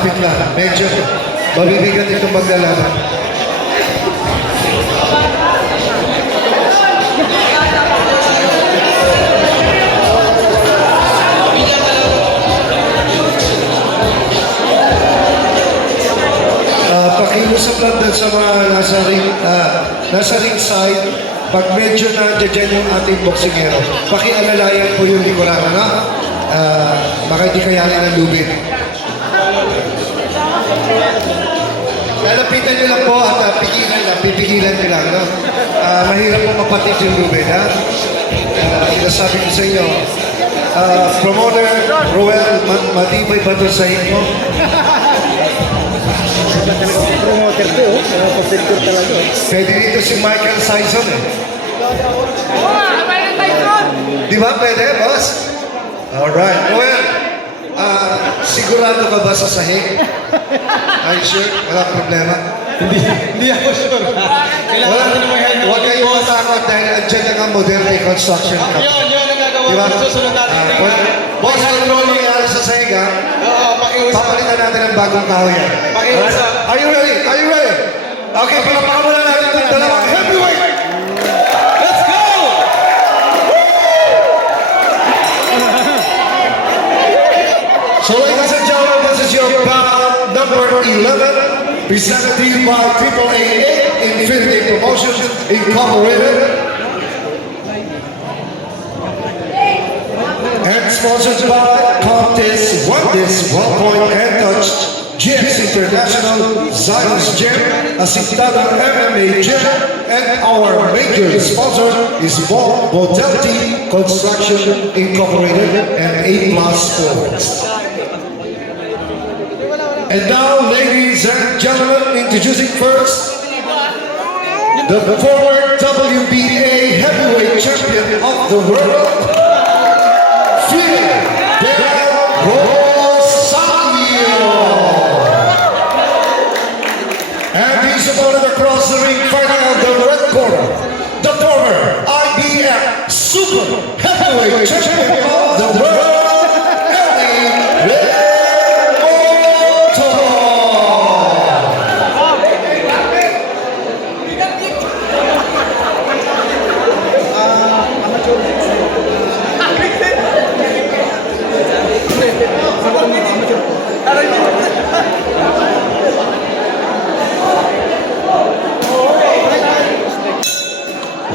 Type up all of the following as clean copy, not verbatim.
Kapit lang. Medyo mabibigat itong maglalaban. Pakiusap lang din sa mga nasa ring side, pag medyo nandiyan yung ating boksingero, pakialalayan po yung likuran, ano? Baka hindi kayanin ng lubid. Lalapitan nyo lang po at pipigilan nyo lang, no? Mahirap po mapatid yung lubid, ha? Sinasabi ko sa inyo, promoter Roel, matibay ba ito sa inyo? Promoter ko, napapilter talaga. Pwede dito si Michael Sison, eh. Di ba pwede, boss? Alright. Well, sigurado ka ba sa sahig? Are you sure? Wala problema? Hindi ako sure. Kailangan ko naman yan. Huwag kayong matakot dahil andyan na ang modern reconstruction company. Yun ang gagawa Diba? ko. Susunod natin. Boss, ano naman nangyayari sa sahig, ha? Oo, pakiusap. Papalitan natin ang bagong kahoy, ha? Pakiusap. Are you ready? Are you ready? Okay, palapakan muna natin itong dalawang heavyweight. Let's go! So, ladies and gentlemen, this is your bout number 11, presented to you by AAA Infinity Promotions Incorporated, and sponsored by Contest, Wonders, One Point and Touch, GX International, Zion's Gym, Asintana MMA Gym, and our major sponsor is Modelty Construction Incorporated and A+ Sports. And now, ladies and gentlemen, introducing first the former WBA heavyweight champion of the world, Phil Del Rosario. And his opponent across the ring, fighting out the red corner, the former IBF super heavyweight champion of the world, Eddie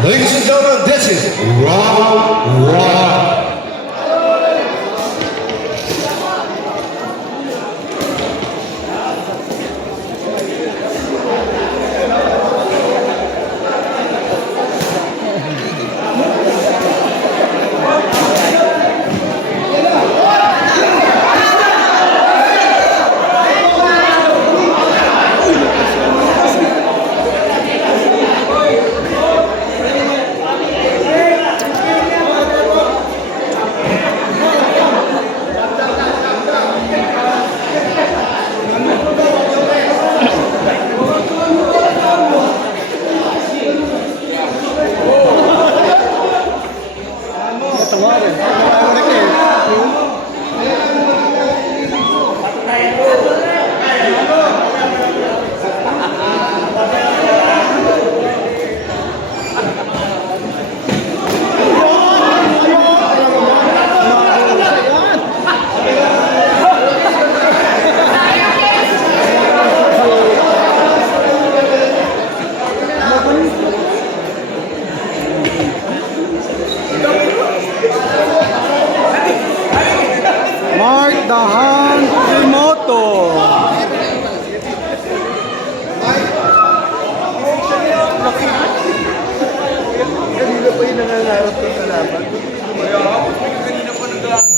Ladies and gentlemen, this is Round 1. Mark Dahan Kimoto. Kanina pa yung nangangarap ng kalaban. Kanina pa naglaban.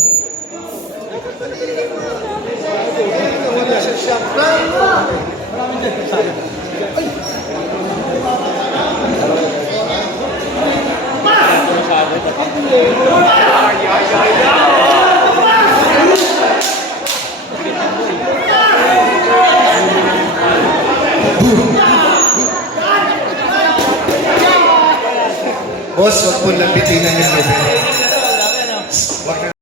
Wala siya siya. Maraming dyan sa akin. Boss, wag po lang bitinan yung lubid.